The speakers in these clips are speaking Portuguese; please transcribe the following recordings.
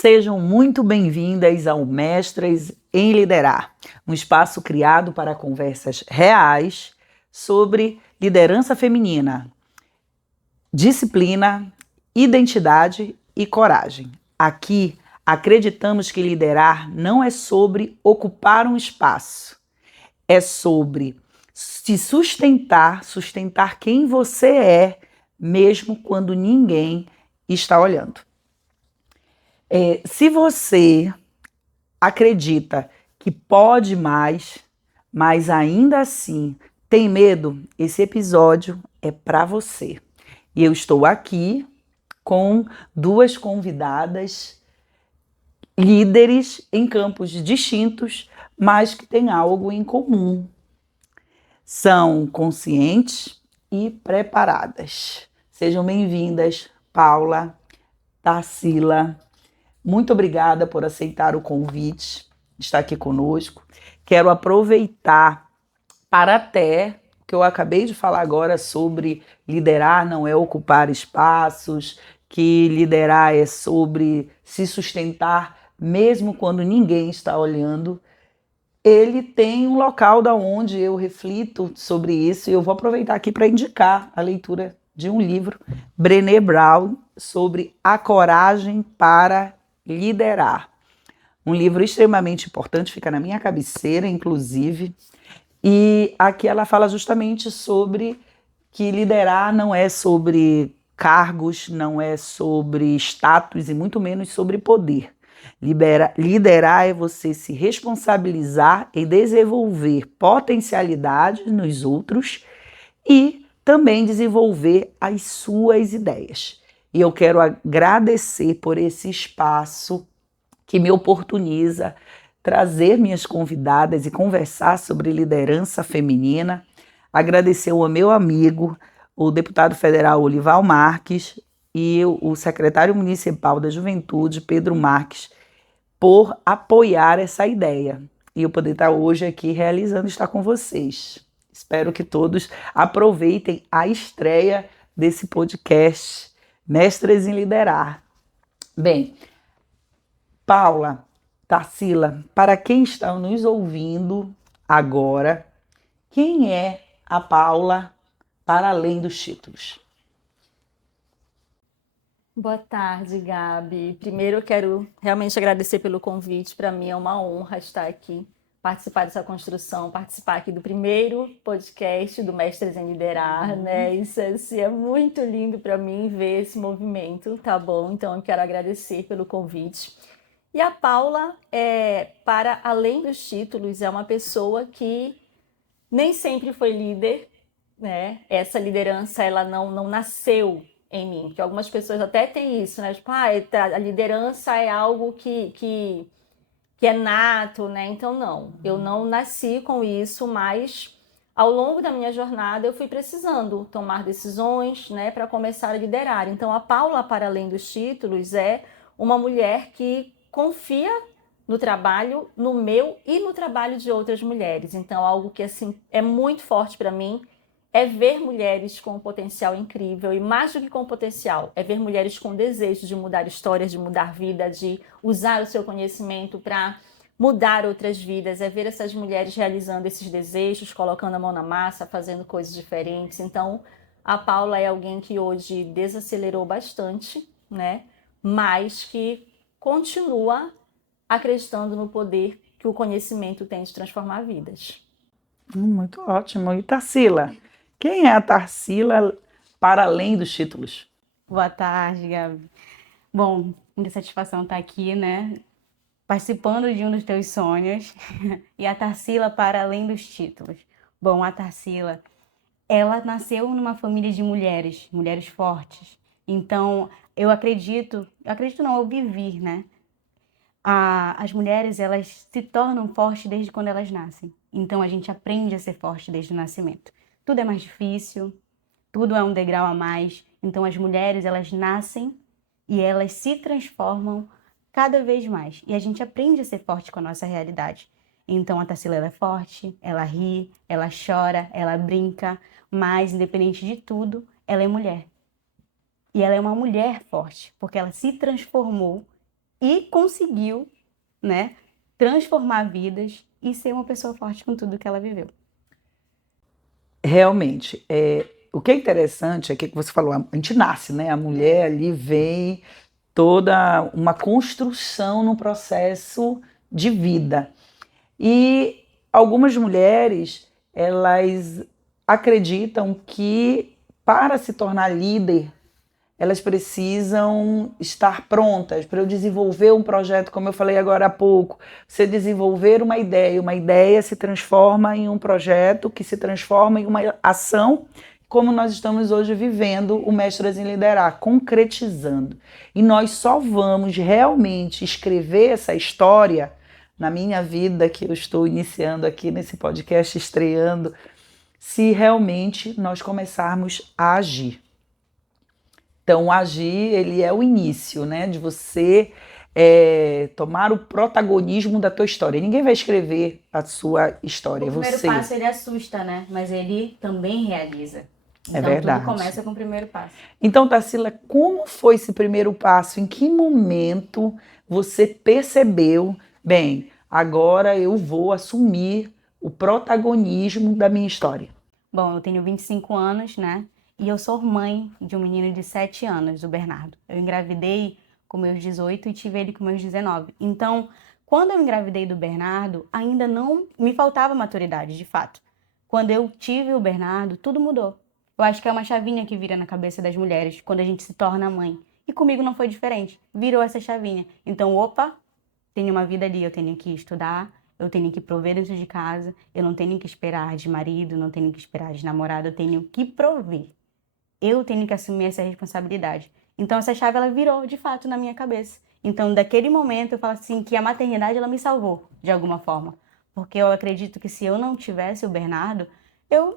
Sejam muito bem-vindas ao Mestras em Liderar, um espaço criado para conversas reais sobre liderança feminina, disciplina, identidade e coragem. Aqui, acreditamos que liderar não é sobre ocupar um espaço, é sobre se sustentar quem você é, mesmo quando ninguém está olhando. Se você acredita que pode mais, mas ainda assim tem medo, esse episódio é para você. E eu estou aqui com duas convidadas líderes em campos distintos, mas que têm algo em comum. São conscientes e preparadas. Sejam bem-vindas, Paula, Tarsila. Muito obrigada por aceitar o convite de estar aqui conosco. Quero aproveitar para até que eu acabei de falar agora sobre liderar não é ocupar espaços, que liderar é sobre se sustentar mesmo quando ninguém está olhando. Ele tem um local da onde eu reflito sobre isso e eu vou aproveitar aqui para indicar a leitura de um livro, Brené Brown, sobre a coragem para liderar. Um livro extremamente importante, fica na minha cabeceira, inclusive. E aqui ela fala justamente sobre que liderar não é sobre cargos, não é sobre status e muito menos sobre poder. Liderar é você se responsabilizar e desenvolver potencialidades nos outros e também desenvolver as suas ideias. E eu quero agradecer por esse espaço que me oportuniza trazer minhas convidadas e conversar sobre liderança feminina. Agradecer ao meu amigo, o deputado federal Olival Marques e o secretário municipal da Juventude, Pedro Marques, por apoiar essa ideia. E eu poder estar hoje aqui estar com vocês. Espero que todos aproveitem a estreia desse podcast, Mestras em Liderar. Bem, Paula, Tarsila, para quem está nos ouvindo agora, quem é a Paula para além dos títulos? Boa tarde, Gabi. Primeiro eu quero realmente agradecer pelo convite. Para mim é uma honra estar aqui, participar dessa construção, participar aqui do primeiro podcast do Mestres em Liderar, né? Isso assim, é muito lindo para mim ver esse movimento, tá bom? Então eu quero agradecer pelo convite. E a Paula, para além dos títulos, é uma pessoa que nem sempre foi líder, né? Essa liderança, ela não nasceu em mim, porque algumas pessoas até têm isso, né? Tipo, a liderança é algo que é nato, né? Então, não. Eu não nasci com isso, mas ao longo da minha jornada eu fui precisando tomar decisões, né, para começar a liderar. Então, a Paula, para além dos títulos, é uma mulher que confia no trabalho, no meu e no trabalho de outras mulheres. Então, algo que assim é muito forte para mim é ver mulheres com um potencial incrível e mais do que com potencial, é ver mulheres com desejo de mudar histórias, de mudar vida, de usar o seu conhecimento para mudar outras vidas, é ver essas mulheres realizando esses desejos, colocando a mão na massa, fazendo coisas diferentes. Então, a Paula é alguém que hoje desacelerou bastante, né? Mas que continua acreditando no poder que o conhecimento tem de transformar vidas. Muito ótimo. E Tarsila? Quem é a Tarsila para além dos títulos? Boa tarde, Gabi. Bom, muita satisfação estar aqui, né? Participando de um dos teus sonhos. E a Tarsila para além dos títulos. Bom, a Tarsila, ela nasceu numa família de mulheres, mulheres fortes. Então, eu vivi, né? As mulheres, elas se tornam fortes desde quando elas nascem. Então, a gente aprende a ser forte desde o nascimento. Tudo é mais difícil, tudo é um degrau a mais. Então, as mulheres, elas nascem e elas se transformam cada vez mais. E a gente aprende a ser forte com a nossa realidade. Então, a Tarsila, ela é forte, ela ri, ela chora, ela brinca, mas, independente de tudo, ela é mulher. E ela é uma mulher forte, porque ela se transformou e conseguiu, né, transformar vidas e ser uma pessoa forte com tudo que ela viveu. Realmente, o que é interessante é que você falou, a gente nasce, né? A mulher ali vem toda uma construção no processo de vida. E algumas mulheres, elas acreditam que para se tornar líder, elas precisam estar prontas para eu desenvolver um projeto, como eu falei agora há pouco. Você desenvolver uma ideia se transforma em um projeto, que se transforma em uma ação, como nós estamos hoje vivendo o Mestras em Liderar, concretizando. E nós só vamos realmente escrever essa história na minha vida, que eu estou iniciando aqui nesse podcast, estreando, se realmente nós começarmos a agir. Então, o agir, ele é o início, né, de você tomar o protagonismo da tua história. Ninguém vai escrever a sua história, O primeiro você. passo, ele assusta, né? Mas ele também realiza. É Então, verdade. tudo começa com o primeiro passo. Então, Tarsila, como foi esse primeiro passo? Em que momento você percebeu, bem, agora eu vou assumir o protagonismo da minha história? Bom, eu tenho 25 anos, né? E eu sou mãe de um menino de 7 anos, o Bernardo. Eu engravidei com meus 18 e tive ele com meus 19. Então, quando eu engravidei do Bernardo, ainda não me faltava maturidade, de fato. Quando eu tive o Bernardo, tudo mudou. Eu acho que é uma chavinha que vira na cabeça das mulheres quando a gente se torna mãe. E comigo não foi diferente. Virou essa chavinha. Então, opa, tenho uma vida ali, eu tenho que estudar, eu tenho que prover dentro de casa, eu não tenho que esperar de marido, não tenho que esperar de namorado, eu tenho que prover. Eu tenho que assumir essa responsabilidade. Então essa chave ela virou de fato na minha cabeça. Então daquele momento eu falo assim que a maternidade ela me salvou de alguma forma, porque eu acredito que se eu não tivesse o Bernardo, eu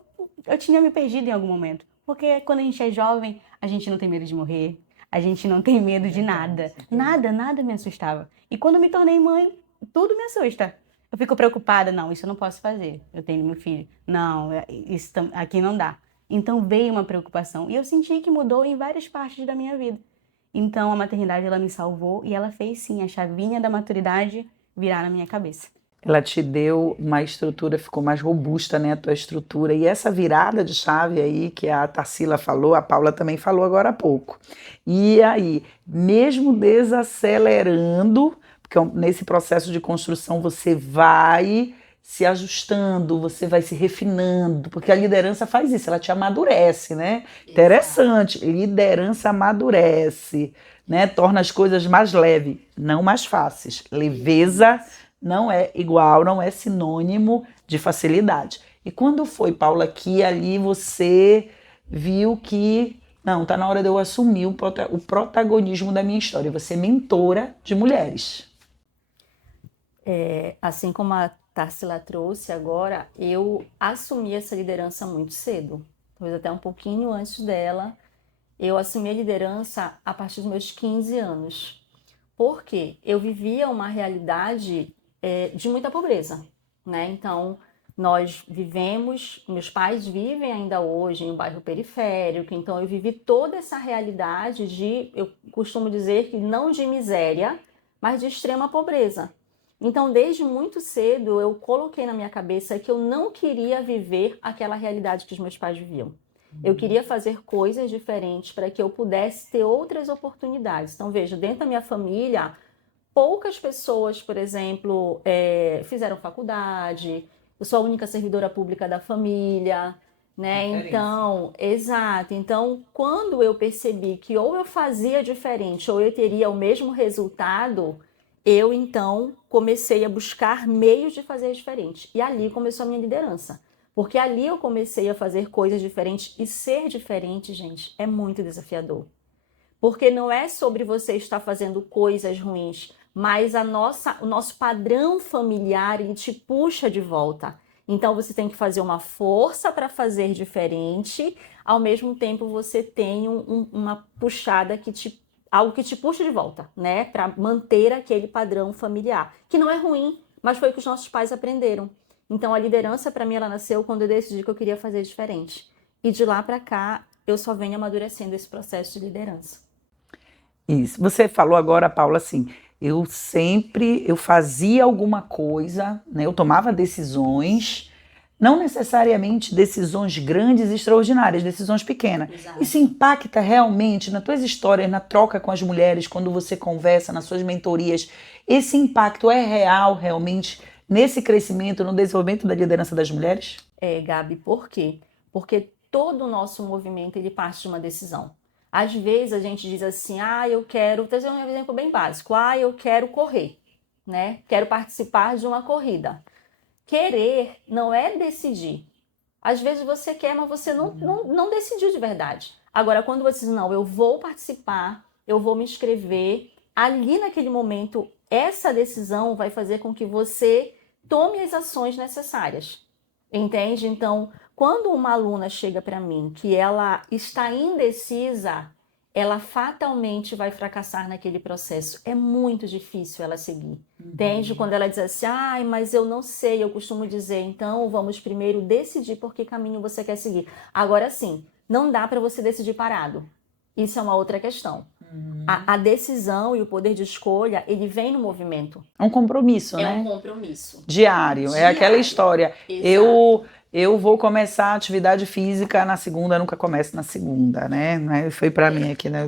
tinha me perdido em algum momento. Porque quando a gente é jovem, a gente não tem medo de morrer, a gente não tem medo de nada. Nada me assustava. E quando eu me tornei mãe, tudo me assusta. Eu fico preocupada, não, isso eu não posso fazer. Eu tenho meu filho. Não, isso aqui não dá. Então veio uma preocupação e eu senti que mudou em várias partes da minha vida. Então a maternidade ela me salvou e ela fez sim a chavinha da maturidade virar na minha cabeça. Ela te deu uma estrutura, ficou mais robusta, né, a tua estrutura. E essa virada de chave aí que a Tarsila falou, a Paula também falou agora há pouco. E aí, mesmo desacelerando, porque nesse processo de construção você vai se ajustando, você vai se refinando, porque a liderança faz isso, ela te amadurece, né? Interessante, liderança amadurece, né? Torna as coisas mais leves, não mais fáceis. Leveza não é igual, não é sinônimo de facilidade. E quando foi, Paula, que ali você viu que não, tá na hora de eu assumir o protagonismo da minha história, você é mentora de mulheres. Assim como a Tarsila trouxe agora, eu assumi essa liderança muito cedo, talvez até um pouquinho antes dela. Eu assumi a liderança a partir dos meus 15 anos. Por quê? Eu vivia uma realidade de muita pobreza, né? Então, nós vivemos, meus pais vivem ainda hoje em um bairro periférico, então eu vivi toda essa realidade eu costumo dizer que não de miséria, mas de extrema pobreza. Então, desde muito cedo, eu coloquei na minha cabeça que eu não queria viver aquela realidade que os meus pais viviam. Eu queria fazer coisas diferentes para que eu pudesse ter outras oportunidades. Então, veja, dentro da minha família, poucas pessoas, por exemplo, fizeram faculdade. Eu sou a única servidora pública da família, né? Então, exato. Então, quando eu percebi que ou eu fazia diferente ou eu teria o mesmo resultado, eu então comecei a buscar meios de fazer diferente. E ali começou a minha liderança. Porque ali eu comecei a fazer coisas diferentes e ser diferente, gente, é muito desafiador. Porque não é sobre você estar fazendo coisas ruins, mas o nosso padrão familiar, ele te puxa de volta. Então você tem que fazer uma força para fazer diferente, ao mesmo tempo você tem uma puxada algo que te puxa de volta, né? Para manter aquele padrão familiar, que não é ruim, mas foi o que os nossos pais aprenderam. Então a liderança para mim ela nasceu quando eu decidi que eu queria fazer diferente. E de lá para cá eu só venho amadurecendo esse processo de liderança. Isso. Você falou agora, Paula, assim, eu fazia alguma coisa, né? Eu tomava decisões, não necessariamente decisões grandes e extraordinárias, decisões pequenas. Exato. Isso impacta realmente nas tuas histórias, na troca com as mulheres, quando você conversa, nas suas mentorias. Esse impacto é real, realmente, nesse crescimento, no desenvolvimento da liderança das mulheres? Gabi, por quê? Porque todo o nosso movimento, ele parte de uma decisão. Às vezes a gente diz assim, eu quero, vou trazer um exemplo bem básico, eu quero correr, né? Quero participar de uma corrida. Querer não é decidir. Às vezes você quer, mas você não decidiu de verdade. Agora, quando você diz, não, eu vou participar, eu vou me inscrever, ali naquele momento, essa decisão vai fazer com que você tome as ações necessárias. Entende? Então, quando uma aluna chega para mim que ela está indecisa, ela fatalmente vai fracassar naquele processo. É muito difícil ela seguir. Entende? Quando ela diz assim, mas eu não sei, eu costumo dizer, então vamos primeiro decidir por que caminho você quer seguir. Agora sim, não dá para você decidir parado. Isso é uma outra questão. A decisão e o poder de escolha, ele vem no movimento. É um compromisso, É né? um compromisso. Diário. É aquela história. Exato. Eu vou começar a atividade física na segunda, eu nunca começo na segunda, né? Foi pra mim aqui, né?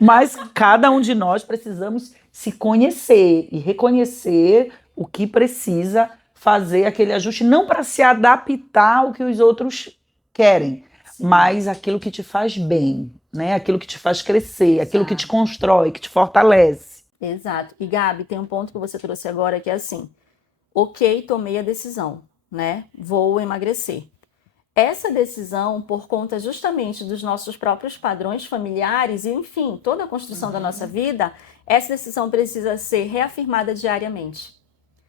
Mas cada um de nós precisamos se conhecer e reconhecer o que precisa fazer aquele ajuste, não para se adaptar ao que os outros querem, mas aquilo que te faz bem, né? Aquilo que te faz crescer, aquilo que te constrói, que te fortalece. Exato. E Gabi, tem um ponto que você trouxe agora que é assim, ok, tomei a decisão, né? Vou emagrecer. Essa decisão, por conta justamente dos nossos próprios padrões familiares e, enfim, toda a construção da nossa vida, essa decisão precisa ser reafirmada diariamente.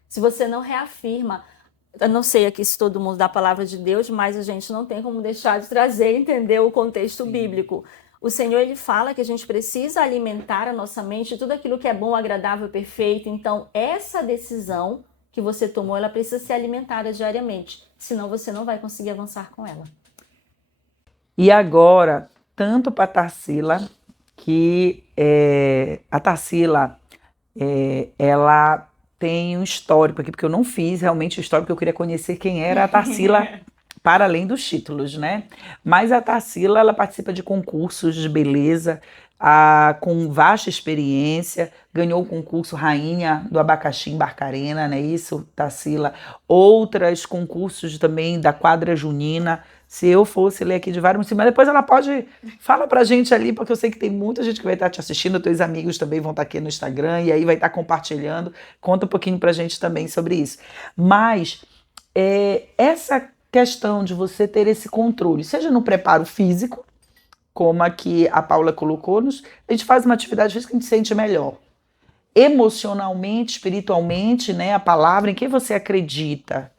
Se você não reafirma, eu não sei aqui se todo mundo dá a palavra de Deus, mas a gente não tem como deixar de trazer, entender o contexto bíblico. O Senhor, ele fala que a gente precisa alimentar a nossa mente, tudo aquilo que é bom, agradável, perfeito. Então, essa decisão que você tomou, ela precisa ser alimentada diariamente. Senão, você não vai conseguir avançar com ela. E agora, tanto para a Tarsila, que a Tarsila, ela tem um histórico aqui, porque eu não fiz realmente o histórico, porque eu queria conhecer quem era a Tarsila para além dos títulos, né? Mas a Tarsila, ela participa de concursos de beleza, com vasta experiência, ganhou o concurso Rainha do Abacaxi em Barcarena, não é isso, Tarsila? Outros concursos também da quadra junina. Se eu fosse ler aqui de vários, mas depois ela pode, fala pra gente ali, porque eu sei que tem muita gente que vai estar te assistindo, teus amigos também vão estar aqui no Instagram, e aí vai estar compartilhando. Conta um pouquinho pra gente também sobre isso. Mas essa questão de você ter esse controle, seja no preparo físico, como aqui a Paula colocou-nos, a gente faz uma atividade física e a gente se sente melhor. Emocionalmente, espiritualmente, né, a palavra, em que você acredita?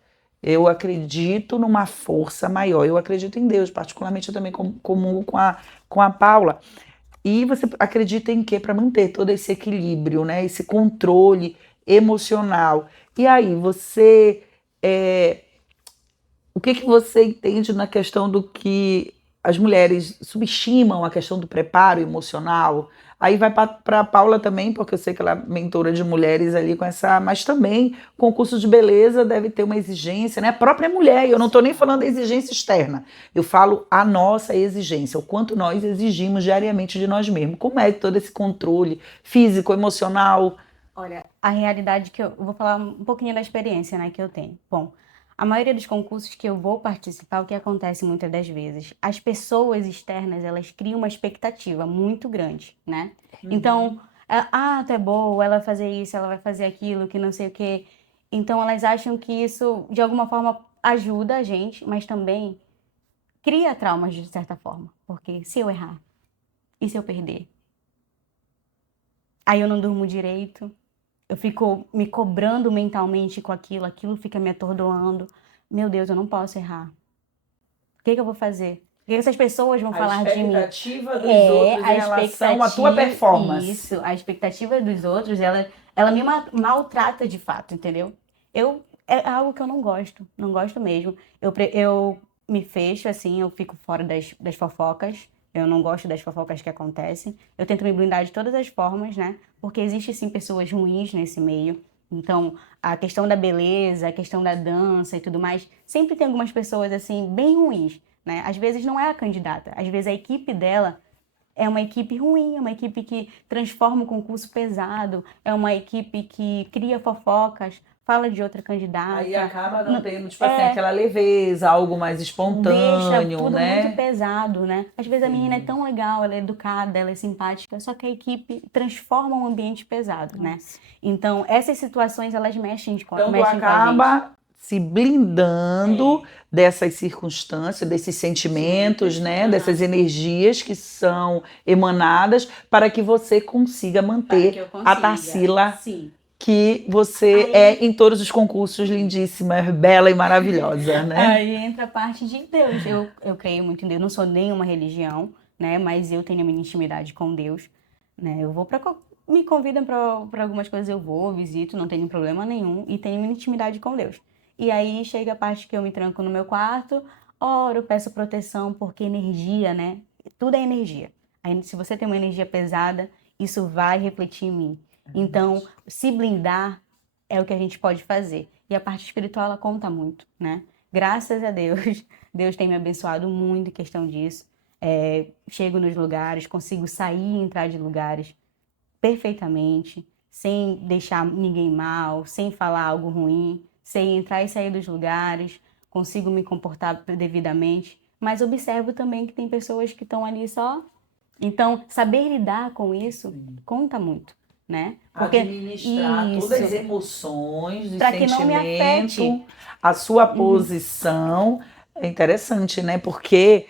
Eu acredito numa força maior, eu acredito em Deus, particularmente eu também comungo com a Paula. E você acredita em quê? Para manter todo esse equilíbrio, né, esse controle emocional. E aí, você... o que você entende na questão do que as mulheres subestimam a questão do preparo emocional? Aí vai para a Paula também, porque eu sei que ela é mentora de mulheres ali com essa, mas também concurso de beleza deve ter uma exigência, né? A própria mulher, eu não estou nem falando da exigência externa, eu falo a nossa exigência, o quanto nós exigimos diariamente de nós mesmos. Como é todo esse controle físico, emocional? Olha, a realidade que eu vou falar um pouquinho da experiência, né, que eu tenho. Bom, a maioria dos concursos que eu vou participar, o que acontece muitas das vezes, as pessoas externas, elas criam uma expectativa muito grande, né? Então, tu é boa, ela vai fazer isso, ela vai fazer aquilo, que não sei o quê. Então, elas acham que isso, de alguma forma, ajuda a gente, mas também cria traumas, de certa forma. Porque se eu errar, e se eu perder? Aí eu não durmo direito. Eu fico me cobrando mentalmente com aquilo fica me atordoando. Meu Deus, eu não posso errar. O que eu vou fazer? O que essas pessoas vão falar de mim? A expectativa dos outros em relação à tua performance. Isso, a expectativa dos outros, ela me maltrata de fato, entendeu? É algo que eu não gosto mesmo. Eu me fecho assim, eu fico fora das fofocas, Eu não gosto das fofocas que acontecem. Eu tento me blindar de todas as formas, né? Porque existe sim pessoas ruins nesse meio. Então, a questão da beleza, a questão da dança e tudo mais, sempre tem algumas pessoas assim bem ruins, né? Às vezes não é a candidata, às vezes a equipe dela é uma equipe ruim, é uma equipe que transforma o concurso pesado, é uma equipe que cria fofocas, fala de outra candidata. Aí acaba não tendo, tipo assim, É, aquela leveza, algo mais deixa espontâneo, tudo né? muito pesado, né? Às vezes a menina é Sim. tão legal, ela é educada, ela é simpática, só que a equipe transforma um ambiente pesado, né? Nossa. Então, essas situações, elas mexem, Então, tu mexem com a gente. acaba se blindando dessas circunstâncias, desses sentimentos, né? Dessas energias que são emanadas para que você consiga manter a Tarsila Sim. que você Aí- é em todos os concursos lindíssima, bela e maravilhosa, né? Aí entra a parte de Deus. Eu creio muito em Deus. Não sou nenhuma religião, né? Mas eu tenho a minha intimidade com Deus, né? Eu vou para me convidam para algumas coisas, eu vou, visito, não tenho problema nenhum e tenho minha intimidade com Deus. E aí chega a parte que eu me tranco no meu quarto, oro, peço proteção, porque energia, né? Tudo é energia. Aí, se você tem uma energia pesada, isso vai refletir em mim. Então, se blindar é o que a gente pode fazer. E a parte espiritual, ela conta muito, né? Graças a Deus, Deus tem me abençoado muito em questão disso. Chego nos lugares, consigo sair e entrar de lugares perfeitamente, sem deixar ninguém mal, sem falar algo ruim, sem entrar e sair dos lugares, consigo me comportar devidamente, mas observo também que tem pessoas que estão ali só. Então, saber lidar com isso conta muito, né? Porque Administrar todas as isso, emoções, os para que não me sentimentos, afete. a sua posição. É interessante, né? Porque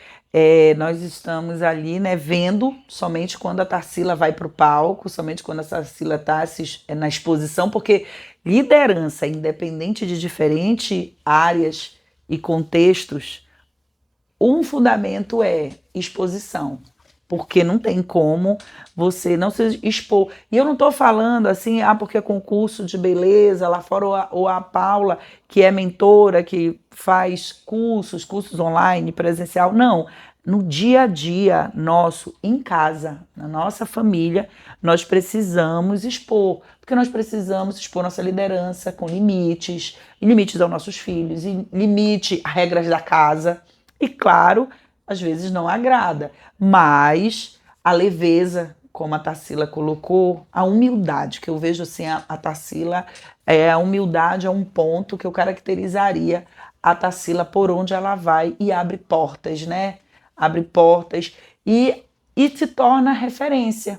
nós estamos ali, né, vendo somente quando a Tarsila vai para o palco, somente quando a Tarsila está na exposição, porque liderança, independente de diferentes áreas e contextos, um fundamento é exposição. Porque não tem como você não se expor. E eu não estou falando assim, porque é concurso de beleza, lá fora, ou a Paula, que é mentora, que faz cursos online, presencial. Não. No dia a dia nosso, em casa, na nossa família, nós precisamos expor. Porque nós precisamos expor nossa liderança com limites, limites aos nossos filhos, limite a regras da casa. E claro, às vezes não agrada, mas a leveza, como a Tarsila colocou, a humildade, que eu vejo assim, a Tarsila, a humildade é um ponto que eu caracterizaria a Tarsila por onde ela vai e abre portas, né? Abre portas e se torna referência.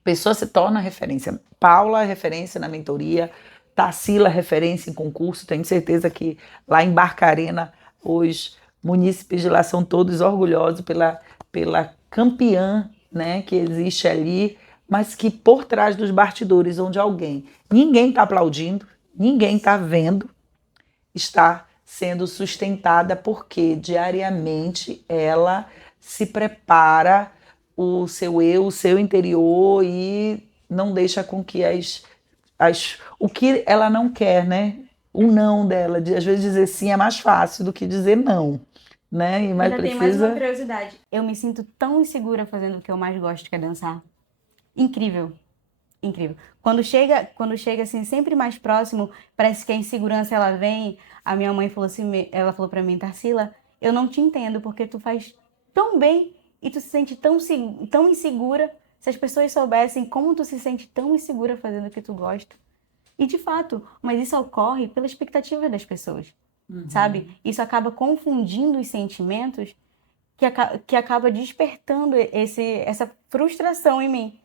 A pessoa se torna referência. Paula, referência na mentoria, Tarsila, referência em concurso, tenho certeza que lá em Barcarena, os munícipes de lá são todos orgulhosos pela campeã, né, que existe ali, mas que por trás dos bastidores, onde ninguém está aplaudindo, ninguém está vendo, está sendo sustentada porque diariamente ela se prepara o seu eu, o seu interior e não deixa com que o que ela não quer, né? O não dela, às vezes dizer sim é mais fácil do que dizer não, né? E mais Ainda tem mais uma precisa. curiosidade. Eu me sinto tão insegura fazendo o que eu mais gosto, que é dançar. Incrível, incrível. Quando chega assim, sempre mais próximo, parece que a insegurança ela vem. A minha mãe falou assim, ela falou pra mim, Tarsila, eu não te entendo porque tu faz tão bem e tu se sente tão insegura. Se as pessoas soubessem como tu se sente tão insegura fazendo o que tu gosta. E de fato, mas isso ocorre pela expectativa das pessoas, sabe? Isso acaba confundindo os sentimentos que acaba despertando essa frustração em mim.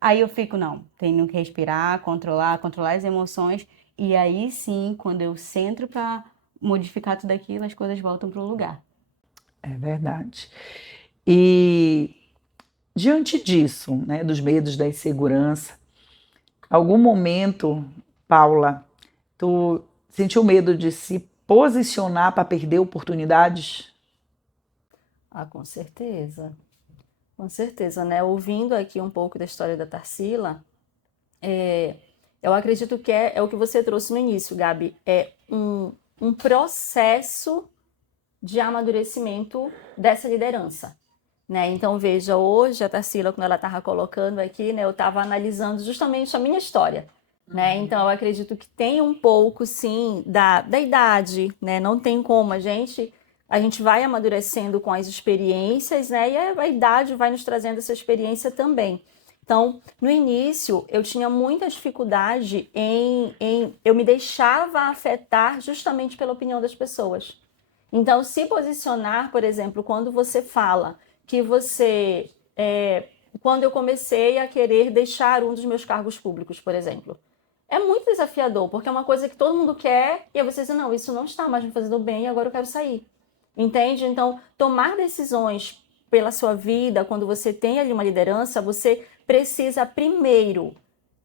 Aí eu fico, não, tenho que respirar, controlar as emoções. E aí sim, quando eu centro para modificar tudo aquilo, as coisas voltam para o lugar. É verdade. E diante disso, né, dos medos, da insegurança, algum momento, Paula, tu sentiu medo de se posicionar para perder oportunidades? Ah, com certeza. Com certeza, né? Ouvindo aqui um pouco da história da Tarsila, eu acredito que é o que você trouxe no início, Gabi. É um processo de amadurecimento dessa liderança. né? Então, veja, hoje a Tarsila, quando ela estava colocando aqui, né, eu estava analisando justamente a minha história, né? Então, eu acredito que tem um pouco, sim, da idade, né? Não tem como, a gente vai amadurecendo com as experiências, né? E a idade vai nos trazendo essa experiência também. Então, no início, eu tinha muita dificuldade eu me deixava afetar justamente pela opinião das pessoas. Então, se posicionar, por exemplo, quando você fala que você, quando eu comecei a querer deixar um dos meus cargos públicos, por exemplo, é muito desafiador, porque é uma coisa que todo mundo quer, e aí você diz, não, isso não está mais me fazendo bem, e agora eu quero sair. Entende? Então, tomar decisões pela sua vida, quando você tem ali uma liderança, você precisa primeiro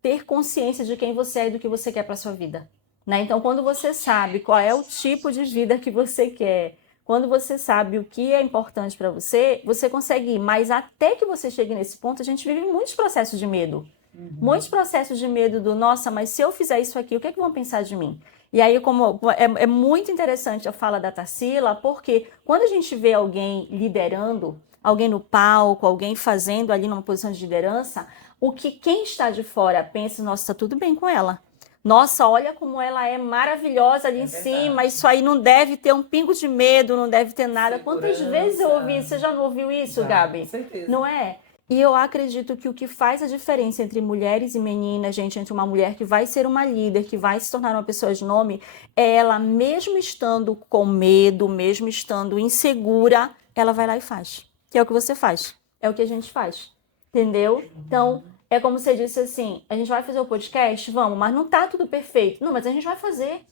ter consciência de quem você é e do que você quer para sua vida, né? Então, quando você sabe qual é o tipo de vida que você quer, quando você sabe o que é importante para você, você consegue ir. Mas até que você chegue nesse ponto, a gente vive muitos processos de medo. Muitos processos de medo do, nossa, mas se eu fizer isso aqui, o que é que vão pensar de mim? E aí, como é muito interessante a fala da Tarsila, porque quando a gente vê alguém liderando, alguém no palco, alguém fazendo ali numa posição de liderança, o que quem está de fora pensa, nossa, tá tudo bem com ela. Nossa, olha como ela é maravilhosa ali em cima, isso aí não deve ter um pingo de medo, não deve ter nada. Quantas vezes eu ouvi isso? Você já não ouviu isso, Gabi? Com certeza. Não é? E eu acredito que o que faz a diferença entre mulheres e meninas, gente, entre uma mulher que vai ser uma líder, que vai se tornar uma pessoa de nome, é ela, mesmo estando com medo, mesmo estando insegura, ela vai lá e faz. Que é o que você faz. É o que a gente faz. Entendeu? Então, é como você disse assim, a gente vai fazer o podcast? Vamos, mas não tá tudo perfeito. Não, mas a gente vai fazer.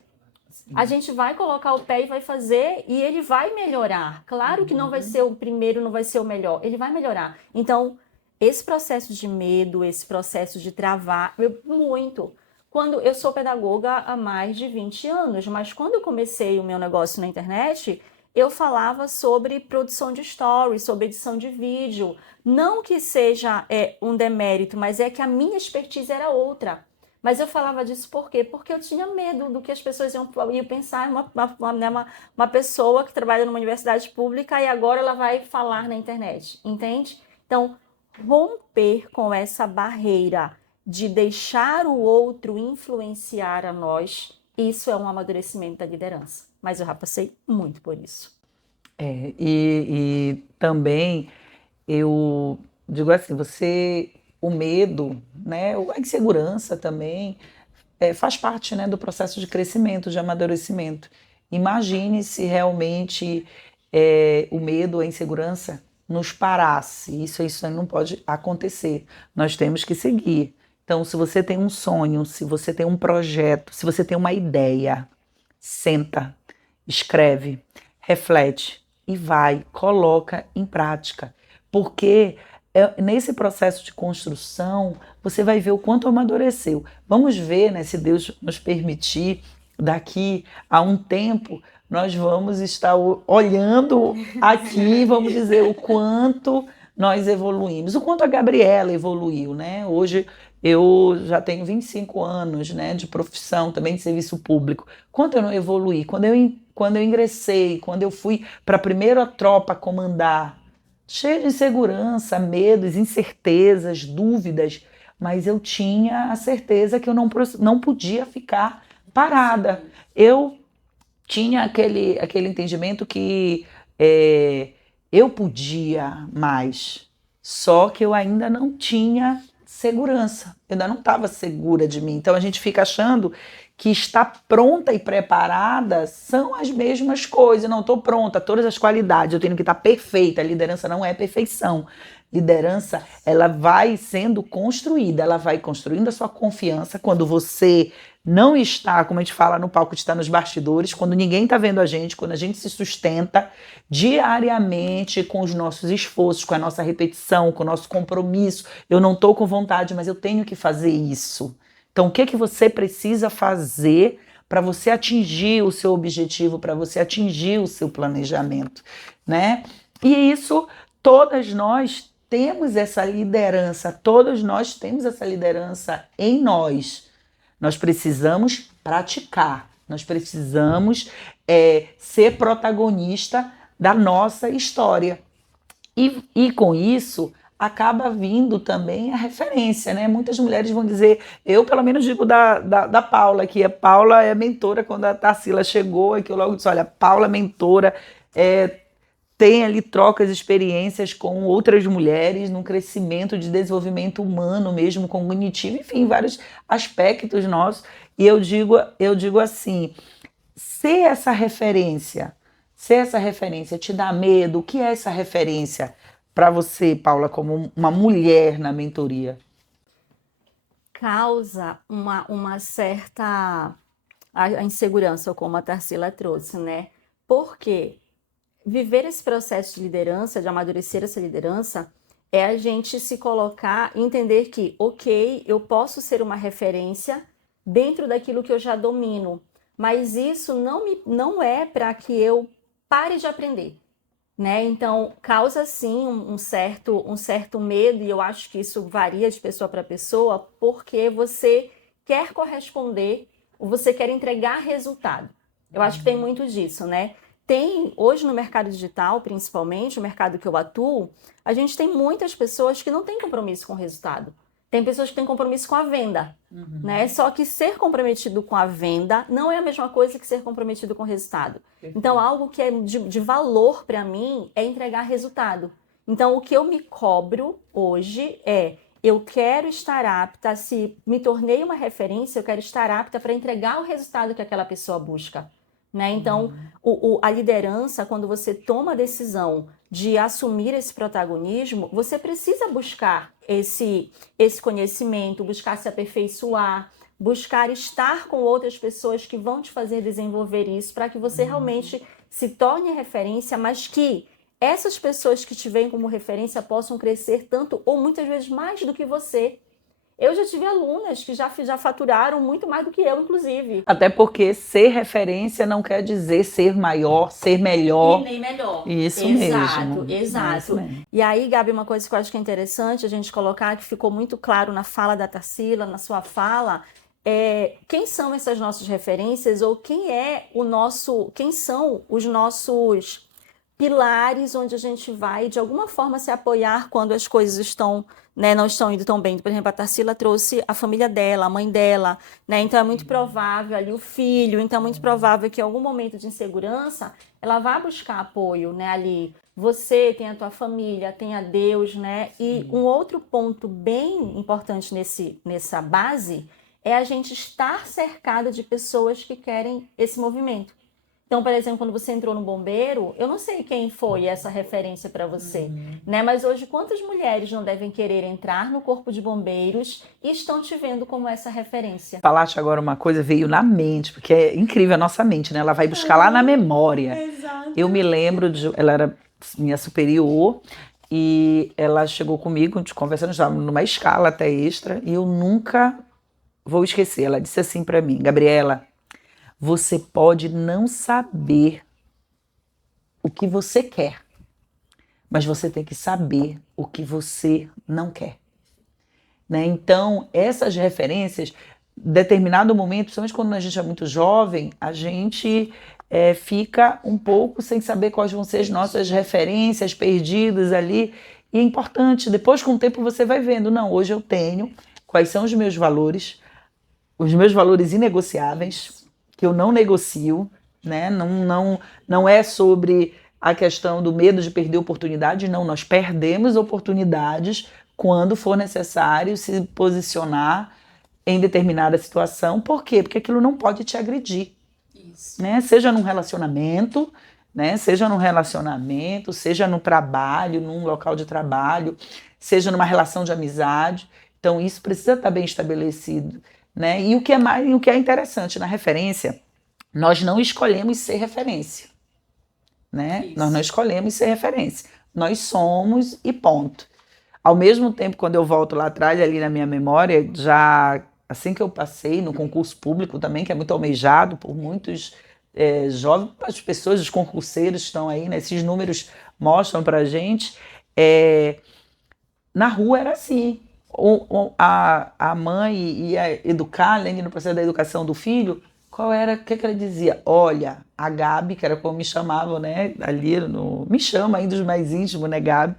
A gente vai colocar o pé e vai fazer e ele vai melhorar. Claro que não vai ser o primeiro, não vai ser o melhor. Ele vai melhorar. Então, esse processo de medo, esse processo de travar, muito. Quando eu sou pedagoga há mais de 20 anos, mas quando eu comecei o meu negócio na internet, eu falava sobre produção de stories, sobre edição de vídeo. Não que seja um demérito, mas é que a minha expertise era outra. Mas eu falava disso por quê? Porque eu tinha medo do que as pessoas iam pensar, uma pessoa que trabalha numa universidade pública e agora ela vai falar na internet, entende? Então, romper com essa barreira de deixar o outro influenciar a nós, isso é um amadurecimento da liderança. Mas eu já passei muito por isso. E também eu digo assim, o medo, né, a insegurança também faz parte, né, do processo de crescimento, de amadurecimento. Imagine se realmente o medo, a insegurança nos parasse. Isso não pode acontecer. Nós temos que seguir. Então, se você tem um sonho, se você tem um projeto, se você tem uma ideia, senta, escreve, reflete e coloca em prática. Porque nesse processo de construção, você vai ver o quanto amadureceu. Vamos ver, né, se Deus nos permitir, daqui a um tempo, nós vamos estar olhando aqui, vamos dizer, o quanto nós evoluímos, o quanto a Gabriela evoluiu, né? Hoje eu já tenho 25 anos, né, de profissão, também de serviço público. Quanto eu não evoluí? Quando eu ingressei, quando eu fui para a primeira tropa comandar, cheio de insegurança, medos, incertezas, dúvidas, mas eu tinha a certeza que eu não podia ficar parada. Eu tinha aquele entendimento que eu podia mais, só que eu ainda não tinha segurança, eu ainda não estava segura de mim. Então a gente fica achando que estar pronta e preparada são as mesmas coisas. Não estou pronta, todas as qualidades, eu tenho que estar perfeita. A liderança não é perfeição. Liderança, ela vai sendo construída, ela vai construindo a sua confiança quando você não está, como a gente fala no palco, está nos bastidores, quando ninguém está vendo a gente, quando a gente se sustenta diariamente com os nossos esforços, com a nossa repetição, com o nosso compromisso. Eu não estou com vontade, mas eu tenho que fazer isso. Então, o que você precisa fazer para você atingir o seu objetivo, para você atingir o seu planejamento, né? E isso, todas nós temos essa liderança, todos nós temos essa liderança em nós. Nós precisamos praticar, nós precisamos ser protagonista da nossa história. E com isso acaba vindo também a referência, né? Muitas mulheres vão dizer, eu pelo menos digo da Paula, que a Paula é mentora. Quando a Tarsila chegou, é que eu logo disse, olha, Paula é mentora, tem ali trocas de experiências com outras mulheres num crescimento de desenvolvimento humano mesmo, cognitivo, enfim, vários aspectos nossos. E eu digo assim, ser essa referência te dá medo? O que é essa referência para você, Paula, como uma mulher na mentoria? Causa uma certa a insegurança, como a Tarsila trouxe, né? Porque viver esse processo de liderança, de amadurecer essa liderança, é a gente se colocar e entender que, ok, eu posso ser uma referência dentro daquilo que eu já domino, mas isso não é para que eu pare de aprender, né? Então, causa sim um certo medo, e eu acho que isso varia de pessoa para pessoa, porque você quer corresponder ou você quer entregar resultado. Eu acho que tem muito disso, né? Tem, hoje no mercado digital, principalmente, o mercado que eu atuo, a gente tem muitas pessoas que não têm compromisso com o resultado. Tem pessoas que têm compromisso com a venda, né? Só que ser comprometido com a venda não é a mesma coisa que ser comprometido com o resultado. Então, algo que é de valor para mim é entregar resultado. Então, o que eu me cobro hoje é, eu quero estar apta, se me tornei uma referência, eu quero estar apta para entregar o resultado que aquela pessoa busca, né? Então, a liderança, quando você toma a decisão de assumir esse protagonismo, você precisa buscar esse conhecimento, buscar se aperfeiçoar, buscar estar com outras pessoas que vão te fazer desenvolver isso, para que você realmente se torne referência, mas que essas pessoas que te veem como referência possam crescer tanto ou muitas vezes mais do que você. Eu já tive alunas que já faturaram muito mais do que eu, inclusive. Até porque ser referência não quer dizer ser maior, ser melhor. E nem melhor. Isso Exato, mesmo. exato. Isso mesmo. E aí, Gabi, uma coisa que eu acho que é interessante a gente colocar, que ficou muito claro na fala da Tarsila, na sua fala, é quem são essas nossas referências ou quem são os nossos pilares onde a gente vai, de alguma forma, se apoiar quando as coisas estão, né, não estão indo tão bem. Por exemplo, a Tarsila trouxe a família dela, a mãe dela, né? Então é muito provável ali o filho, então é muito provável que em algum momento de insegurança ela vá buscar apoio, né, ali. Você tem a tua família, tem a Deus, né? E um outro ponto bem importante nessa base é a gente estar cercado de pessoas que querem esse movimento. Então, por exemplo, quando você entrou no bombeiro, eu não sei quem foi essa referência para você, né? Mas hoje, quantas mulheres não devem querer entrar no corpo de bombeiros e estão te vendo como essa referência? Falaste agora uma coisa, veio na mente, porque é incrível a nossa mente, né? Ela vai buscar lá na memória. Exato. Eu me lembro ela era minha superior e ela chegou comigo, a gente conversando, já numa escala até extra, e eu nunca vou esquecer. Ela disse assim para mim, Gabriela, você pode não saber o que você quer, mas você tem que saber o que você não quer. Né? Então, essas referências, em determinado momento, principalmente quando a gente é muito jovem, a gente fica um pouco sem saber quais vão ser as nossas referências, perdidas ali. E é importante, depois com o tempo você vai vendo, não, hoje eu tenho, quais são os meus valores inegociáveis, que eu não negocio, né? Não é sobre a questão do medo de perder oportunidades, não, nós perdemos oportunidades quando for necessário se posicionar em determinada situação. Por quê? Porque aquilo não pode te agredir. Isso. Né? Seja num relacionamento, né? Seja no trabalho, num local de trabalho, seja numa relação de amizade. Então isso precisa estar bem estabelecido. Né? E o que é interessante na referência, nós não escolhemos ser referência. Né? Nós não escolhemos ser referência. Nós somos e ponto. Ao mesmo tempo, quando eu volto lá atrás, ali na minha memória, já assim que eu passei no concurso público também, que é muito almejado por muitos jovens, as pessoas, os concurseiros estão aí, né? Esses números mostram pra gente. Na rua era assim. A mãe ia educar, além no processo da educação do filho, Qual era, o que ela dizia? Olha, a Gabi, que era como me chamavam, né? Ali me chama ainda os mais íntimos, né, Gabi?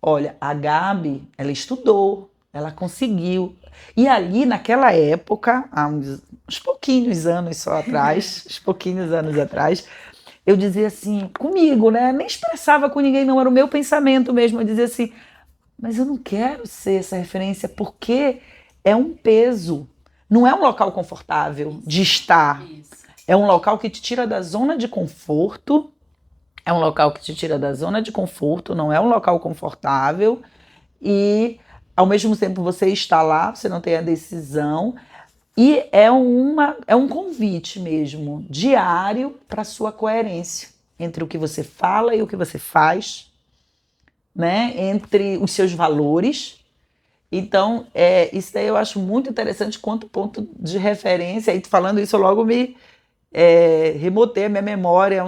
Olha, a Gabi, ela estudou, ela conseguiu. E ali, naquela época, há uns pouquinhos anos só atrás, uns pouquinhos anos atrás, eu dizia assim, comigo, né? Nem expressava com ninguém, não, era o meu pensamento mesmo. Eu dizia assim, mas eu não quero ser essa referência porque é um peso. Não é um local confortável de estar. É um local que te tira da zona de conforto. É um local que te tira da zona de conforto, não é um local confortável. E, ao mesmo tempo, você está lá, você não tem a decisão. E é um convite mesmo, diário, para a sua coerência entre o que você fala e o que você faz, né? Entre os seus valores. Então, isso daí eu acho muito interessante quanto ponto de referência. E falando isso, eu logo me remotei a minha memória há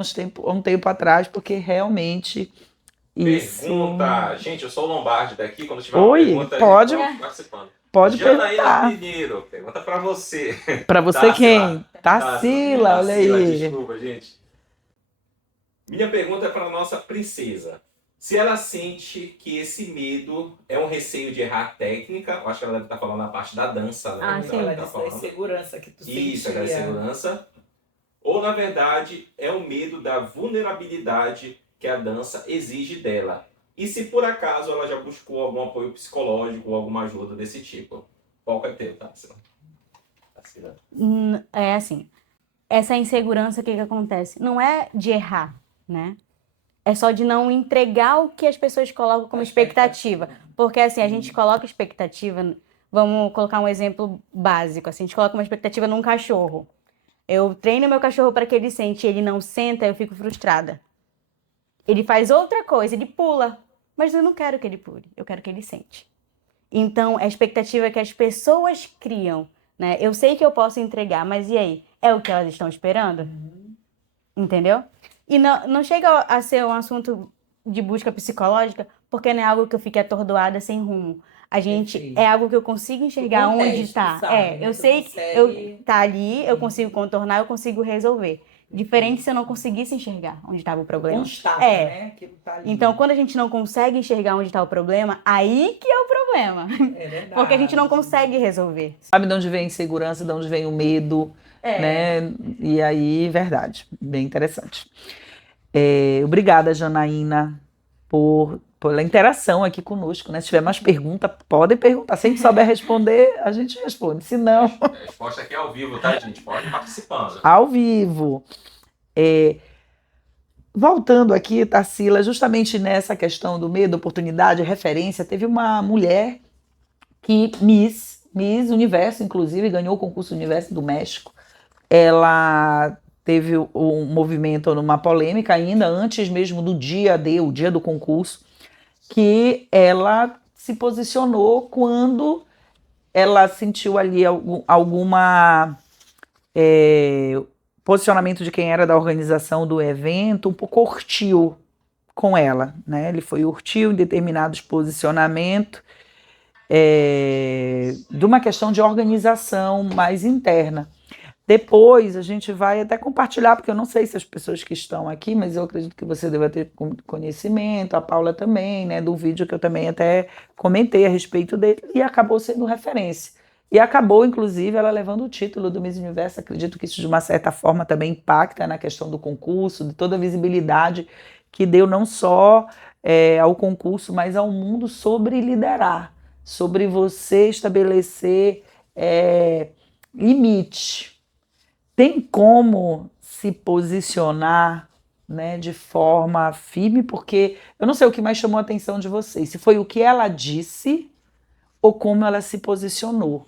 um tempo atrás, porque realmente isso... Pergunta. Gente, eu sou o Lombardi daqui. Quando tiver uma Oi, pergunta, pode, a gente participando. pode Janaína perguntar. Pinheiro, pergunta pra você. Para você quem? Tarsila, olha aí. Desculpa, gente. Minha pergunta é para nossa princesa. Se ela sente que esse medo é um receio de errar técnica, eu acho que ela deve estar falando na parte da dança, né? Ah, sim. Ela Tá disse da falando. insegurança que tu Isso, sentia. da insegurança. Ou, na verdade, é o medo da vulnerabilidade que a dança exige dela. E se, por acaso, ela já buscou algum apoio psicológico ou alguma ajuda desse tipo? Qual é teu, Tarsila? É assim, essa insegurança, o que acontece? Não é de errar, né? É só de não entregar o que as pessoas colocam como expectativa. Porque assim, a gente coloca expectativa, vamos colocar um exemplo básico, assim, a gente coloca uma expectativa num cachorro. Eu treino meu cachorro para que ele sente, ele não senta, eu fico frustrada. Ele faz outra coisa, ele pula, mas eu não quero que ele pule, eu quero que ele sente. Então, a expectativa que as pessoas criam, né? Eu sei que eu posso entregar, mas e aí? É o que elas estão esperando? Entendeu? E não chega a ser um assunto de busca psicológica, porque não é algo que eu fique atordoada sem rumo. A gente, Perfeito. é algo que eu consigo enxergar O onde contexto, está. sabe, né? Eu Tu sei que consegue- tá ali, eu consigo contornar, eu consigo resolver. Diferente se eu não conseguisse enxergar onde estava o problema. Constata, né? Que tá ali. Então, quando a gente não consegue enxergar onde está o problema, aí que é o problema. É verdade. Porque a gente não consegue resolver. Sabe de onde vem a insegurança, de onde vem o medo, né? E aí, verdade. Bem interessante. Obrigada, Janaína, pela interação aqui conosco, né? Se tiver mais perguntas, podem perguntar. Se a gente souber responder, a gente responde. Se não, A resposta aqui é ao vivo, tá, gente? Pode ir participando. ao vivo. Voltando aqui, Tarsila, justamente nessa questão do medo, oportunidade, referência, teve uma mulher que Miss Universo, inclusive, ganhou o concurso Universo do México. Ela teve um movimento, uma polêmica ainda antes mesmo do dia o dia do concurso, que ela se posicionou quando ela sentiu ali alguma posicionamento de quem era da organização do evento, um pouco hostil com ela, né? Ele foi hostil em determinados posicionamentos de uma questão de organização mais interna. Depois a gente vai até compartilhar, porque eu não sei se as pessoas que estão aqui, mas eu acredito que você deva ter conhecimento, a Paula também, né, do vídeo que eu também até comentei a respeito dele, e acabou sendo referência. E acabou, inclusive, ela levando o título do Miss Universo. Acredito que isso, de uma certa forma, também impacta na questão do concurso, de toda a visibilidade que deu não só ao concurso, mas ao mundo sobre liderar, sobre você estabelecer limite. Tem como se posicionar, né, de forma firme, porque eu não sei o que mais chamou a atenção de vocês, se foi o que ela disse ou como ela se posicionou,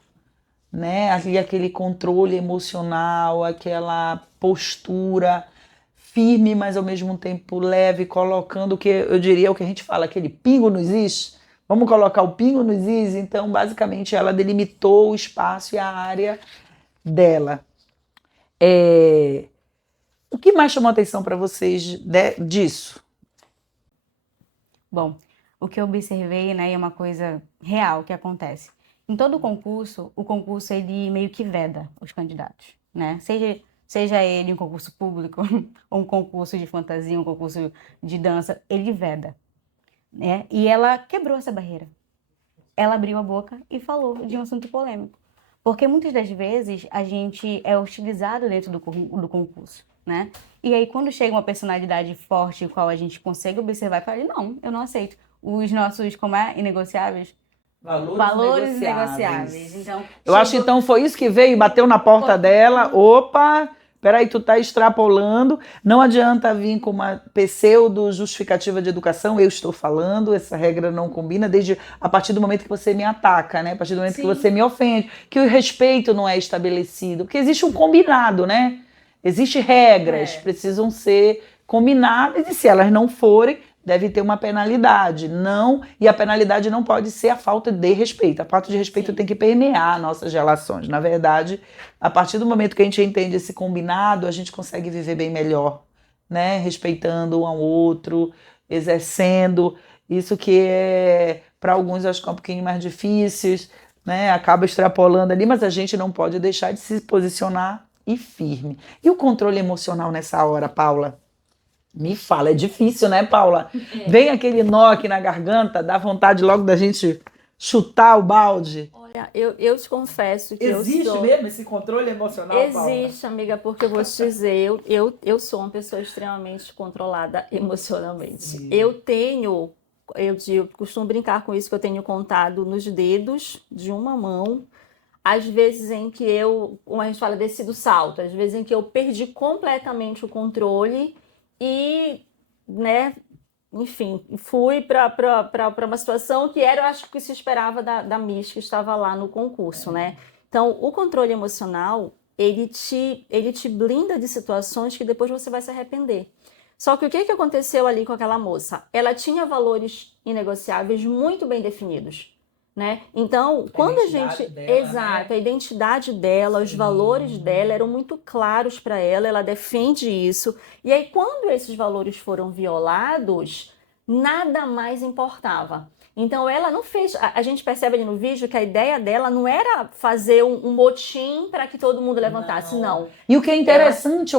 né? Ali aquele controle emocional, aquela postura firme, mas ao mesmo tempo leve, colocando o que eu diria, o que a gente fala, aquele pingo nos is. Vamos colocar o pingo nos is. Então, basicamente, ela delimitou o espaço e a área dela. O que mais chamou a atenção para vocês disso? Bom, o que eu observei, né, é uma coisa real que acontece. Em todo concurso, o concurso ele meio que veda os candidatos, né? Seja seja ele um concurso público, ou um concurso de fantasia, um concurso de dança, ele veda, né? E ela quebrou essa barreira. Ela abriu a boca e falou de um assunto polêmico. Porque muitas das vezes a gente é hostilizado dentro do concurso, né? E aí quando chega uma personalidade forte, qual a gente consegue observar e fala, não, eu não aceito. Os nossos, como é, inegociáveis? Valores negociáveis. Então, Eu acho que então foi isso que veio, bateu na porta dela, opa, peraí, tu tá extrapolando, não adianta vir com uma pseudo justificativa de educação, eu estou falando, essa regra não combina, desde a partir do momento que você me ataca, né? A partir do momento que você me ofende, que o respeito não é estabelecido, porque existe um combinado, né? Existem regras, precisam ser combinadas, e se elas não forem, deve ter uma penalidade. Não, e a penalidade não pode ser a falta de respeito. A falta de respeito tem que permear nossas relações. Na verdade, a partir do momento que a gente entende esse combinado, a gente consegue viver bem melhor, né? Respeitando um ao outro, exercendo. Isso que é, para alguns, acho que é um pouquinho mais difícil, né? Acaba extrapolando ali, mas a gente não pode deixar de se posicionar e firme. E o controle emocional nessa hora, Paula? Me fala, é difícil, né, Paula? Vem aquele nó aqui na garganta, dá vontade logo da gente chutar o balde. Olha, eu te confesso que Existe eu sou... mesmo esse controle emocional, Paula? Existe, amiga, porque eu vou te dizer, eu sou uma pessoa extremamente controlada emocionalmente. Sim. Eu costumo brincar com isso, que eu tenho contado nos dedos de uma mão, às vezes em que como a gente fala, desci do salto, às vezes em que eu perdi completamente o controle e, né, enfim, fui para uma situação que era, eu acho que se esperava da Miss que estava lá no concurso, né? Então, o controle emocional, ele te blinda de situações que depois você vai se arrepender. Só que o que aconteceu ali com aquela moça? Ela tinha valores inegociáveis muito bem definidos, né? Então, quando a gente... Exato, a identidade dela, os valores dela eram muito claros para ela, ela defende isso. E aí, quando esses valores foram violados, nada mais importava. Então, ela não fez... A gente percebe ali no vídeo que a ideia dela não era fazer um motim para que todo mundo levantasse, não. E o que é interessante,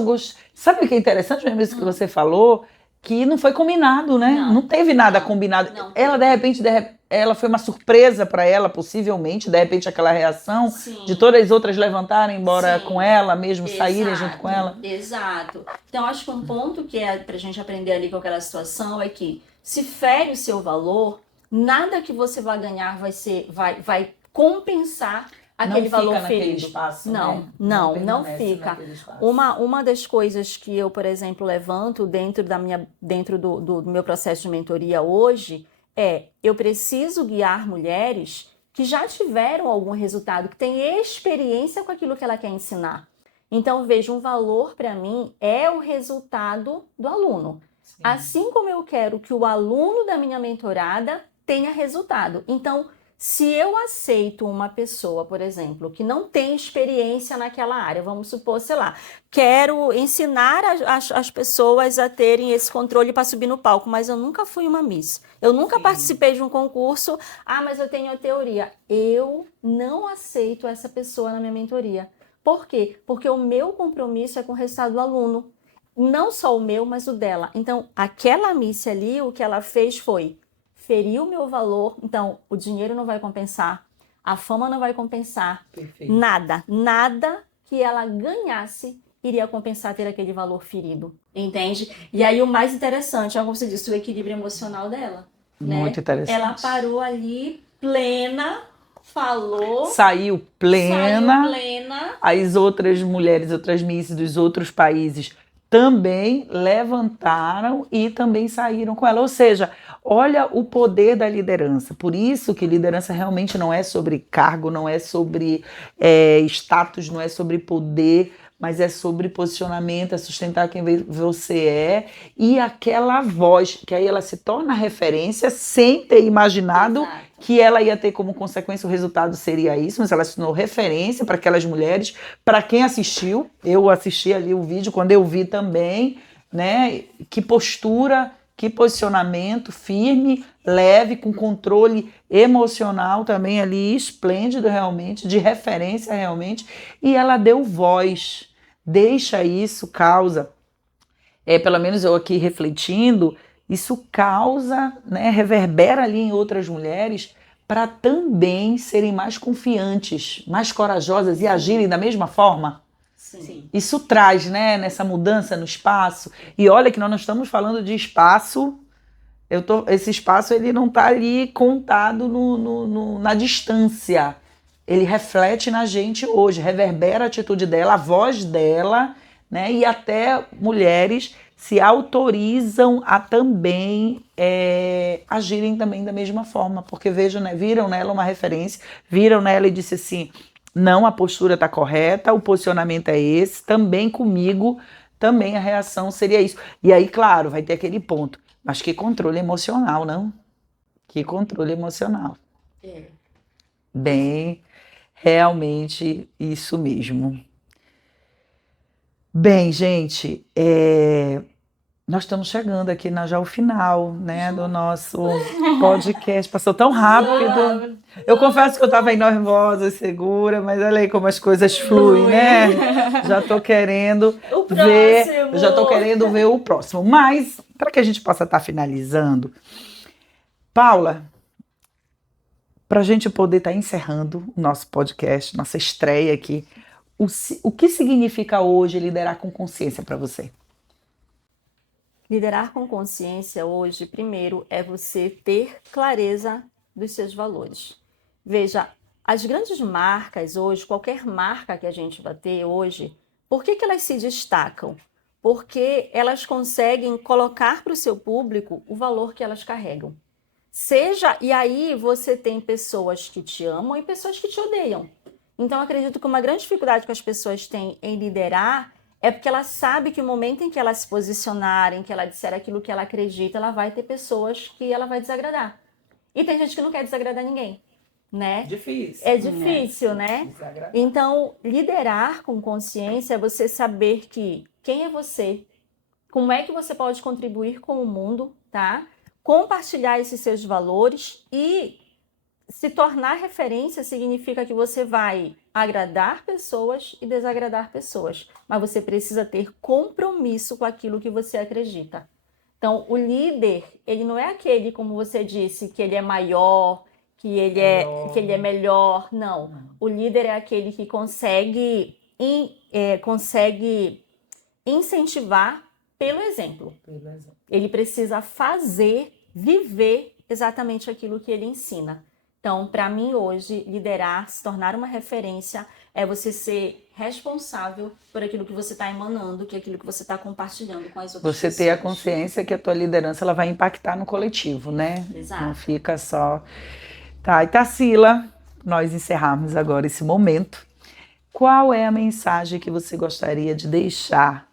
sabe o que é interessante mesmo isso que você falou? Que não foi combinado, né? Não teve nada combinado. Ela, de repente, ela foi uma surpresa para ela, possivelmente, de repente aquela reação de todas as outras levantarem embora com ela, mesmo saírem junto com ela. Exato. Então, acho que um ponto que é pra gente aprender ali com aquela situação é que se fere o seu valor, nada que você vai ganhar vai compensar aquele valor ferido. Espaço, não, né? não fica. Uma das coisas que eu, por exemplo, levanto dentro do meu processo de mentoria hoje eu preciso guiar mulheres que já tiveram algum resultado, que têm experiência com aquilo que ela quer ensinar. Então, veja, um valor para mim é o resultado do aluno. Sim. Assim como eu quero que o aluno da minha mentorada tenha resultado. Então, se eu aceito uma pessoa, por exemplo, que não tem experiência naquela área, vamos supor, sei lá, quero ensinar as pessoas a terem esse controle para subir no palco, mas eu nunca fui uma Miss, eu nunca participei de um concurso, mas eu tenho a teoria. Eu não aceito essa pessoa na minha mentoria. Por quê? Porque o meu compromisso é com o resultado do aluno, não só o meu, mas o dela. Então, aquela Miss ali, o que ela fez foi ferir o meu valor, então o dinheiro não vai compensar, a fama não vai compensar, nada que ela ganhasse iria compensar ter aquele valor ferido, entende? E aí o mais interessante, como você disse, o equilíbrio emocional dela. Muito interessante. Ela parou ali plena, falou... Saiu plena. As outras mulheres, outras misses dos outros países também levantaram e também saíram com ela. Ou seja, olha o poder da liderança. Por isso que liderança realmente não é sobre cargo, não é sobre status, não é sobre poder, mas é sobre posicionamento, é sustentar quem você é e aquela voz, que aí ela se torna referência sem ter imaginado que ela ia ter como consequência o resultado seria isso, mas ela se tornou referência para aquelas mulheres, para quem assistiu. Eu assisti ali o vídeo, quando eu vi também, né, que postura, que posicionamento firme, leve, com controle emocional também ali, esplêndido realmente, de referência realmente, e ela deu voz, deixa isso, causa, pelo menos eu aqui refletindo, isso causa, né, reverbera ali em outras mulheres para também serem mais confiantes, mais corajosas e agirem da mesma forma. Sim. Isso traz, né, nessa mudança no espaço. E olha que nós não estamos falando de espaço, esse espaço ele não está ali contado na distância. Ele reflete na gente hoje, reverbera a atitude dela, a voz dela, né, e até mulheres se autorizam a também agirem também da mesma forma, porque vejam, né, viram nela uma referência, viram nela e disse assim, não, a postura está correta, o posicionamento é esse, também comigo, também a reação seria isso. E aí, claro, vai ter aquele ponto, mas que controle emocional, não? Que controle emocional. Bem, realmente isso mesmo. Bem, gente, nós estamos chegando aqui já ao final, né, do nosso podcast. Passou tão rápido. Eu confesso que eu estava nervosa, segura, mas olha aí como as coisas fluem, né? Já estou querendo ver o próximo. Mas, para que a gente possa estar finalizando, Paula, para a gente poder estar encerrando o nosso podcast, nossa estreia aqui, o que significa hoje liderar com consciência para você? Liderar com consciência hoje, primeiro, é você ter clareza dos seus valores. Veja, as grandes marcas hoje, qualquer marca que a gente vai ter hoje, por que elas se destacam? Porque elas conseguem colocar para o seu público o valor que elas carregam. E aí você tem pessoas que te amam e pessoas que te odeiam. Então, acredito que uma grande dificuldade que as pessoas têm em liderar é porque ela sabe que o momento em que ela se posicionarem, que ela disser aquilo que ela acredita, ela vai ter pessoas que ela vai desagradar. E tem gente que não quer desagradar ninguém, né? Difícil. É difícil, né? Desagradar. Então, liderar com consciência é você saber que quem é você, como é que você pode contribuir com o mundo, tá? Compartilhar esses seus valores e se tornar referência significa que você vai agradar pessoas e desagradar pessoas, mas você precisa ter compromisso com aquilo que você acredita. Então, o líder, ele não é aquele, como você disse, que ele é maior, que ele é melhor. Não. O líder é aquele que consegue incentivar pelo exemplo. Ele precisa viver exatamente aquilo que ele ensina. Então, para mim hoje, liderar, se tornar uma referência, é você ser responsável por aquilo que você está emanando, que é aquilo que você está compartilhando com as outras pessoas. Você ter a consciência que a tua liderança ela vai impactar no coletivo, né? Exato. Não fica só... Tá, e Tarsila, nós encerramos agora esse momento. Qual é a mensagem que você gostaria de deixar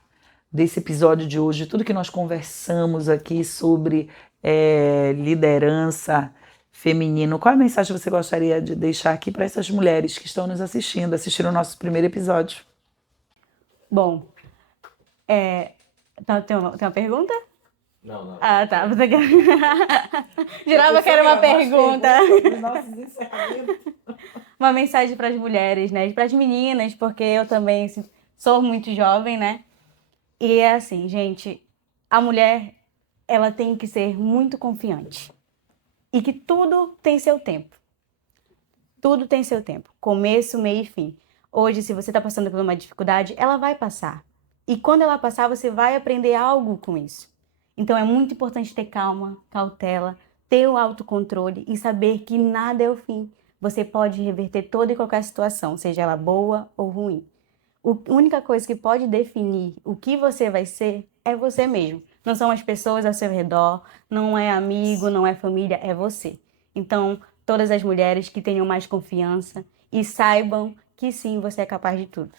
desse episódio de hoje? Tudo que nós conversamos aqui sobre liderança feminino. Qual a mensagem você gostaria de deixar aqui para essas mulheres que estão nos assistindo o nosso primeiro episódio? Bom, tem uma pergunta? Não. Ah, tá. Você quer... Jurava que era uma pergunta. Uma mensagem para as mulheres, né? Para as meninas, porque eu também sou muito jovem, né? E é assim, gente, a mulher, ela tem que ser muito confiante. E que tudo tem seu tempo. Tudo tem seu tempo. Começo, meio e fim. Hoje, se você está passando por uma dificuldade, ela vai passar. E quando ela passar, você vai aprender algo com isso. Então, é muito importante ter calma, cautela, ter o autocontrole e saber que nada é o fim. Você pode reverter toda e qualquer situação, seja ela boa ou ruim. A única coisa que pode definir o que você vai ser é você mesmo. Não são as pessoas ao seu redor, não é amigo, não é família, é você. Então, todas as mulheres que tenham mais confiança e saibam que sim, você é capaz de tudo.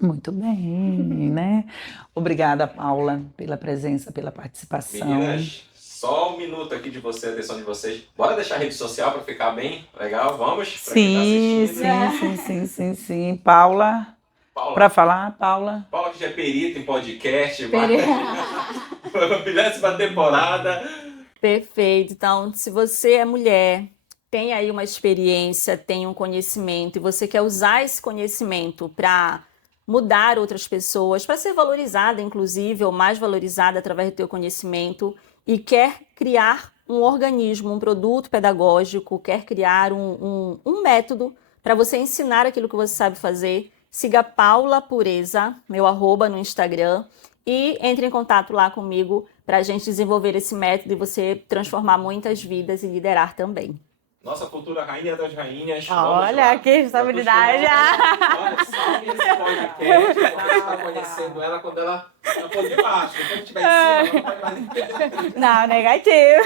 Muito bem, né? Obrigada, Paula, pela presença, pela participação. Meninas, só um minuto aqui de você, a atenção de vocês. Bora deixar a rede social para ficar bem legal? Vamos? Pra quem tá assistindo. Sim. Paula, para falar, Paula. Paula que já é perita em podcast, milésima temporada. Perfeito. Então, se você é mulher, tem aí uma experiência, tem um conhecimento, e você quer usar esse conhecimento para mudar outras pessoas, para ser valorizada, inclusive, ou mais valorizada através do teu conhecimento, e quer criar um organismo, um produto pedagógico, quer criar um método para você ensinar aquilo que você sabe fazer, siga Paula Pureza, meu @ no Instagram, e entre em contato lá comigo para a gente desenvolver esse método e você transformar muitas vidas e liderar também. Nossa futura rainha das rainhas. Olha, que responsabilidade. Olha, salve esse podcast. Você está conhecendo ela quando ela for de baixo. Quando estiver em cima, ela não pode mais. Não, negativo.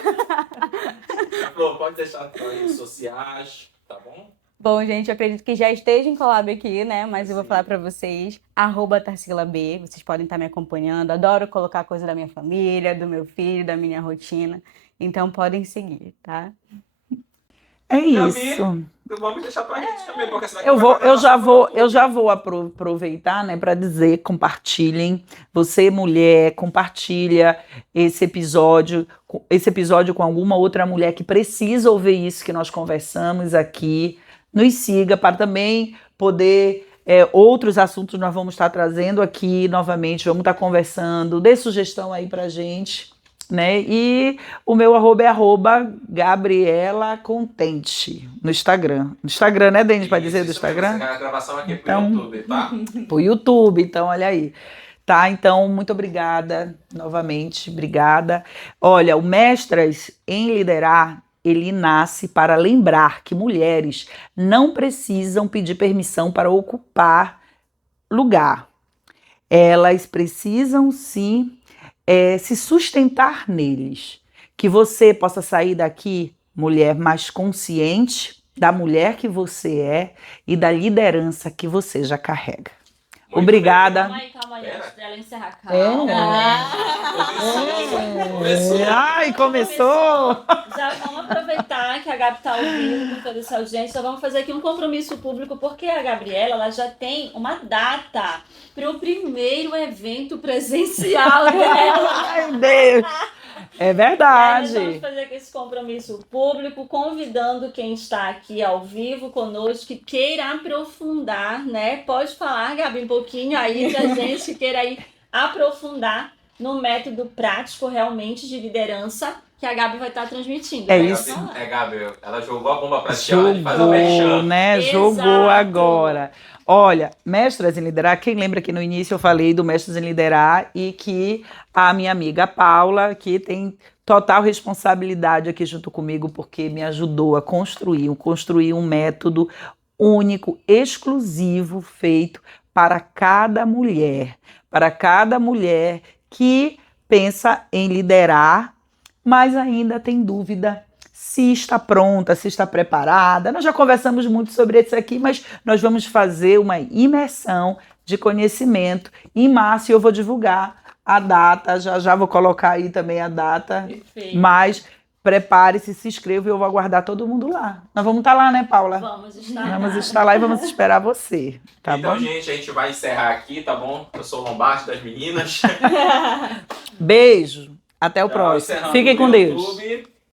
Flor, pode deixar as redes sociais, tá bom? Bom, gente, eu acredito que já esteja em collab aqui, né? Mas eu vou falar pra vocês, @TarcilaB, vocês podem estar me acompanhando. Adoro colocar coisa da minha família, do meu filho, da minha rotina. Então podem seguir, tá? É Gabi, isso. vamos deixar pra gente também, porque senão Eu já vou aproveitar, né, para dizer, compartilhem. Você, mulher, compartilha esse episódio com alguma outra mulher que precisa ouvir isso que nós conversamos aqui. Nos siga para também poder outros assuntos nós vamos estar trazendo aqui novamente, vamos estar conversando. Dê sugestão aí pra gente, né? E o meu @ é @Gabriela Contente no Instagram. No Instagram, né, Denis, para dizer do Instagram? A gravação aqui Então, pro YouTube, tá? Pro YouTube, então olha aí. Tá, então muito obrigada novamente, obrigada. Olha, o Mestras em Liderar, ele nasce para lembrar que mulheres não precisam pedir permissão para ocupar lugar. Elas precisam sim se sustentar neles. Que você possa sair daqui, mulher, mais consciente da mulher que você é e da liderança que você já carrega. Muito Obrigada. Calma aí, antes dela encerrar. Começou. Ai, começou! Já vamos aproveitar que a Gabi está ouvindo com toda essa audiência, então vamos fazer aqui um compromisso público, porque a Gabriela ela já tem uma data para o primeiro evento presencial dela. Ai, Deus! É Aí nós vamos verdade. fazer aqui esse compromisso público, convidando quem está aqui ao vivo conosco, que queira aprofundar, né? Pode falar, Gabi, um pouquinho aí pra gente que queira aí aprofundar no método prático realmente de liderança que a Gabi vai estar transmitindo. É Pode isso. falar. Gabi, ela jogou a bomba pra ti, ela faz o Jogou, mexão. né? Exato. Jogou agora. Olha, Mestras em Liderar, quem lembra que no início eu falei do Mestras em Liderar e que a minha amiga Paula, que tem total responsabilidade aqui junto comigo, porque me ajudou a construir um método único, exclusivo, feito para cada mulher que pensa em liderar, mas ainda tem dúvida se está pronta, se está preparada. Nós já conversamos muito sobre isso aqui, mas nós vamos fazer uma imersão de conhecimento. Em março eu vou divulgar a data, já vou colocar aí também a data, Perfeito. mas prepare-se, se inscreva e eu vou aguardar todo mundo lá. Nós vamos estar lá, né, Paula? Vamos estar. Vamos estar lá e vamos esperar você, tá Então, bom? gente, a gente vai encerrar aqui, tá bom? Eu sou o Lombardi das meninas. Beijo, até o Tchau, próximo. encerrando Fiquem no com Deus. YouTube.